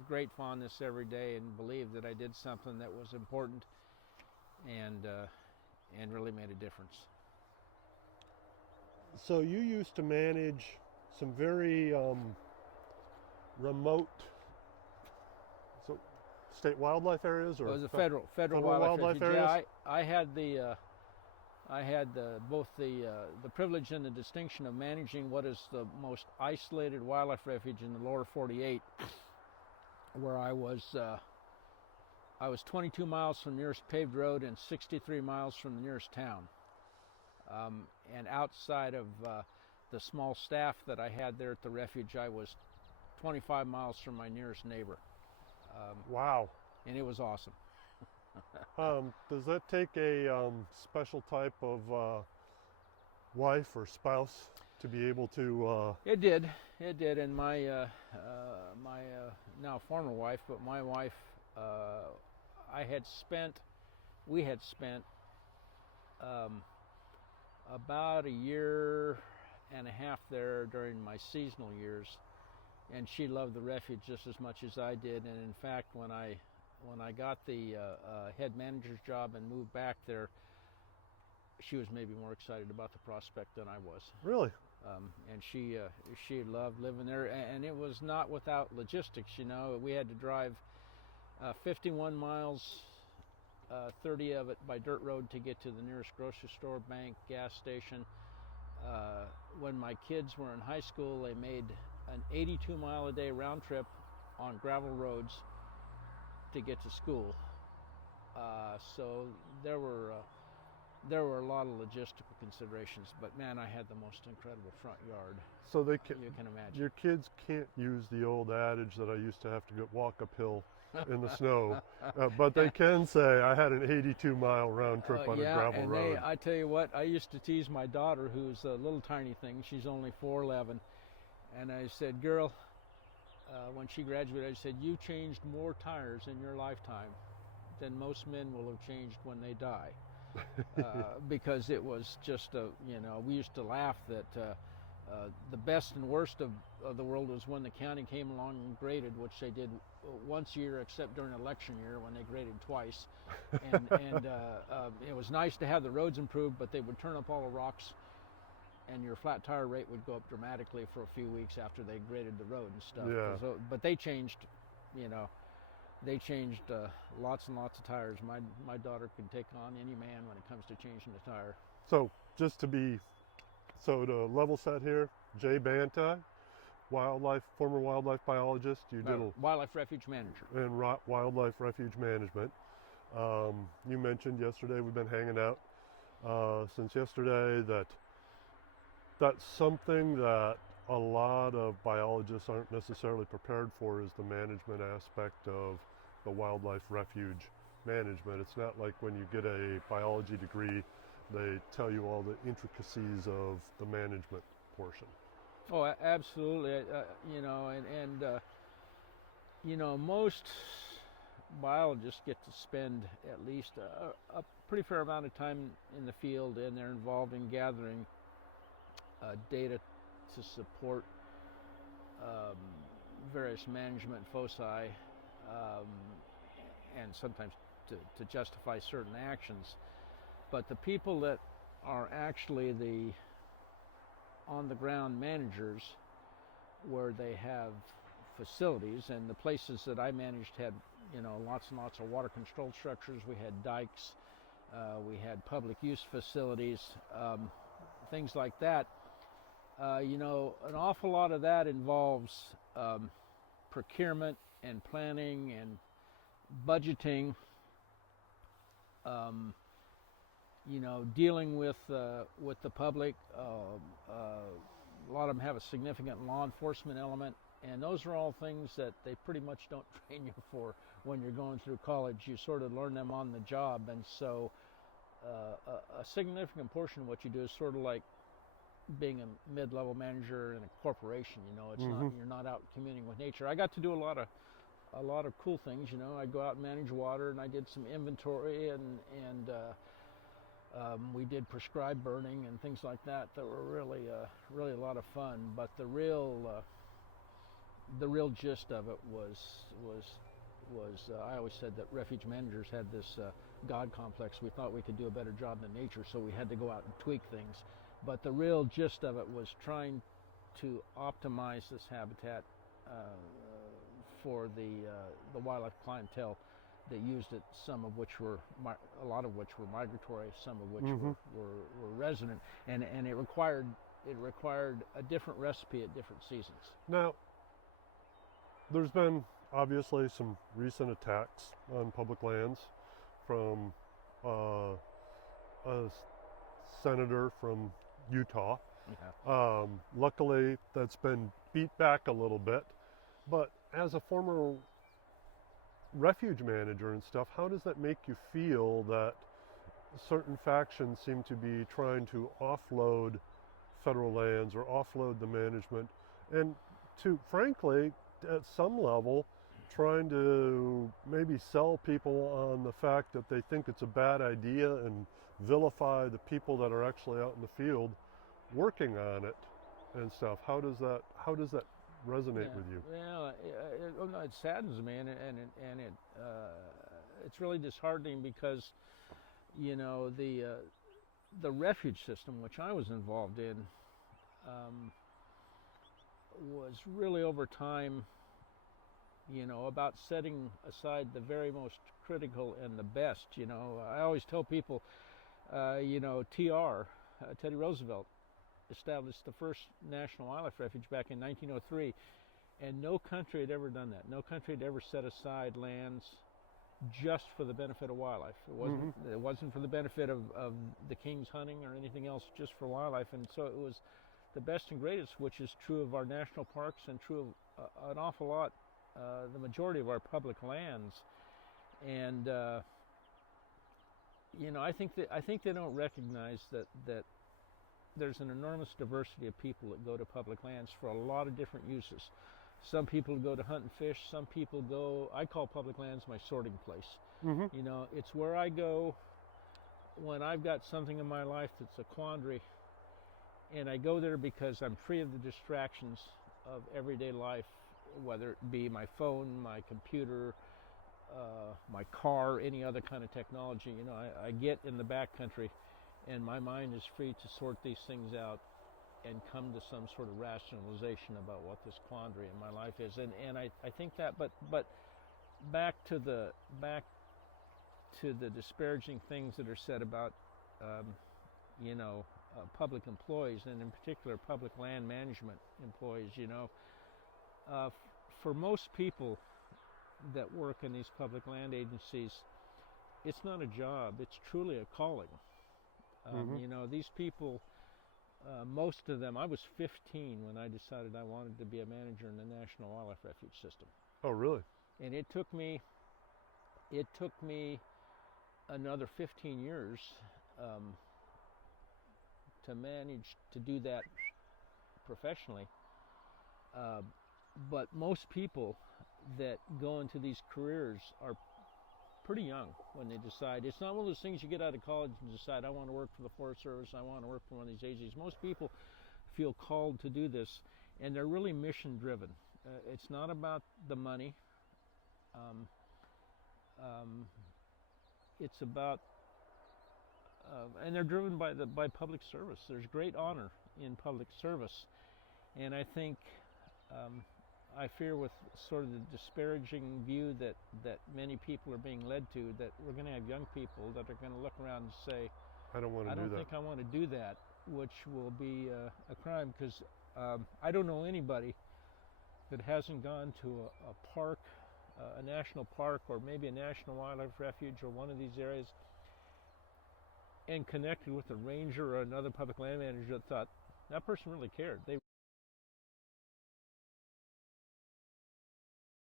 with great fondness every day and believed that I did something that was important and really made a difference. So you used to manage some very remote state wildlife areas, or it was a federal wildlife refuge. areas? Yeah, I had both the privilege and the distinction of managing what is the most isolated wildlife refuge in the lower 48, where I was 22 miles from the nearest paved road and 63 miles from the nearest town. And outside of the small staff that I had there at the refuge, I was 25 miles from my nearest neighbor. Wow. And it was awesome. Does that take a special type of wife or spouse to be able to? It did, and my now former wife, but my wife, we had spent about a year and a half there during my seasonal years, and she loved the refuge just as much as I did. And in fact, when I got the head manager's job and moved back there, she was maybe more excited about the prospect than I was. Really? And she loved living there, and it was not without logistics. You know, we had to drive 51 miles, 30 of it by dirt road to get to the nearest grocery store, bank, gas station. When my kids were in high school, they made an 82-mile-a-day round trip on gravel roads to get to school. So there were a lot of logistical considerations, but man, I had the most incredible front yard. So you can imagine. Your kids can't use the old adage that I used to have to walk uphill in the snow, but they can say I had an 82-mile round trip on a gravel road. I tell you what, I used to tease my daughter, who's a little tiny thing. She's only 4'11", and I said, "Girl," when she graduated, I said, "You changed more tires in your lifetime than most men will have changed when they die." Because it was just we used to laugh that the best and worst of the world was when the county came along and graded, which they did once a year, except during election year when they graded twice. And it was nice to have the roads improved, but they would turn up all the rocks, and your flat tire rate would go up dramatically for a few weeks after they graded the road and stuff. Yeah. But they changed, They changed lots and lots of tires. My daughter could take on any man when it comes to changing the tire. So to level set here, Jay Banta, former wildlife biologist. Wildlife refuge manager. And wildlife refuge management. You mentioned yesterday, we've been hanging out since yesterday, that's something that a lot of biologists aren't necessarily prepared for, is the management aspect of the wildlife refuge management. It's not like when you get a biology degree, they tell you all the intricacies of the management portion. Oh, absolutely. Most biologists get to spend at least a pretty fair amount of time in the field, and they're involved in gathering data to support various management foci, and sometimes to justify certain actions. But the people that are actually the on-the-ground managers, where they have facilities, and the places that I managed had lots and lots of water control structures. We had dikes, we had public use facilities, things like that. An awful lot of that involves procurement and planning and budgeting, dealing with the public. A lot of them have a significant law enforcement element, and those are all things that they pretty much don't train you for when you're going through college. You sort of learn them on the job, and so a significant portion of what you do is sort of like being a mid-level manager in a corporation. It's not, you're not out communing with nature. I got to do a lot of cool things. I go out and manage water, and I did some inventory, and we did prescribed burning and things like that were really a lot of fun. But the real the real gist of it was I always said that refuge managers had this God complex. We thought we could do a better job than nature, so we had to go out and tweak things. But the real gist of it was trying to optimize this habitat for the wildlife clientele that used it. Some of which were, a lot of which were migratory, some of which were resident, and it required a different recipe at different seasons. Now, there's been obviously some recent attacks on public lands from a senator from Utah. Yeah. Luckily, that's been beat back a little bit. But as a former refuge manager and stuff, how does that make you feel that certain factions seem to be trying to offload federal lands or offload the management, and to, frankly, at some level, trying to maybe sell people on the fact that they think it's a bad idea and vilify the people that are actually out in the field working on it and stuff? How does that resonate with you? Well, it saddens me, and it's really disheartening because, you know, the refuge system, which I was involved in, was really over time, you know, about setting aside the very most critical and the best. You know, I always tell people, you know, Teddy Roosevelt established the first national wildlife refuge back in 1903, and no country had ever done that. No country had ever set aside lands just for the benefit of wildlife. It wasn't for the benefit of the king's hunting or anything else, just for wildlife. And so it was the best and greatest, which is true of our national parks and true of an awful lot, the majority of our public lands. And you know, I think they don't recognize that there's an enormous diversity of people that go to public lands for a lot of different uses. Some people go to hunt and fish. Some people go, I call public lands my sorting place. You know, it's where I go when I've got something in my life that's a quandary, and I go there because I'm free of the distractions of everyday life, whether it be my phone, my computer, my car, any other kind of technology. You know, I get in the backcountry, and my mind is free to sort these things out and come to some sort of rationalization about what this quandary in my life is. And I think that, but back to the disparaging things that are said about you know, public employees, and in particular public land management employees. You know, for most people that work in these public land agencies, it's not a job, it's truly a calling. You know, these people, most of them, I was 15 when I decided I wanted to be a manager in the National Wildlife Refuge System. Oh, really? And it took me another 15 years to manage to do that professionally. But most people that go into these careers are pretty young when they decide. It's not one of those things you get out of college and decide, I want to work for the Forest Service, I want to work for one of these agencies. Most people feel called to do this, and they're really mission driven. It's not about the money. It's about, and they're driven by public service. There's great honor in public service, and I think I fear, with sort of the disparaging view that many people are being led to, that we're going to have young people that are going to look around and say, I don't think I want to do that, which will be a crime, because I don't know anybody that hasn't gone to a park, a national park, or maybe a national wildlife refuge, or one of these areas, and connected with a ranger or another public land manager that thought, that person really cared. They